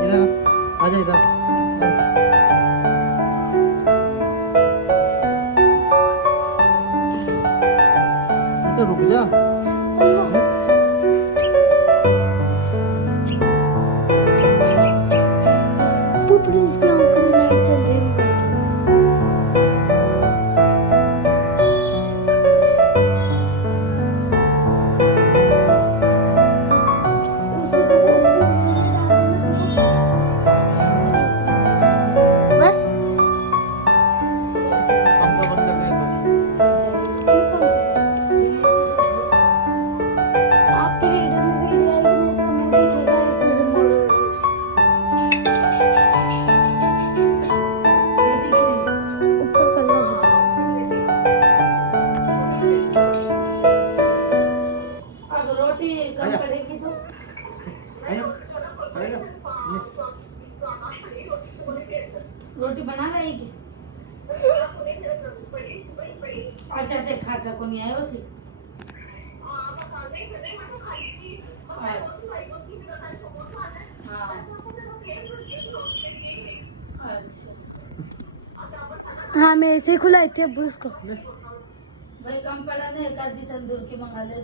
इधर आजा इधर। तो रुक जा। प्लीज की आंखों में लाइट चल रही है। बस पंखा बंद कर दे। आपकी वीडियो में वीडियो आएगी ना, इसका मुंह दिखेगा ऐसे से मोड़। ऊपर कर लो। अब रोटी कम आजा। पड़ेगी तो आजा, आजा, रोटी बना रहेगी। अच्छा ते खाता को नहीं आया उसे। हाँ अच्छा हाँ मैं ऐसे खुलाई थी अब उसको। भाई कम पड़ा नहीं, एक आधी तंदूर की मंगा ले।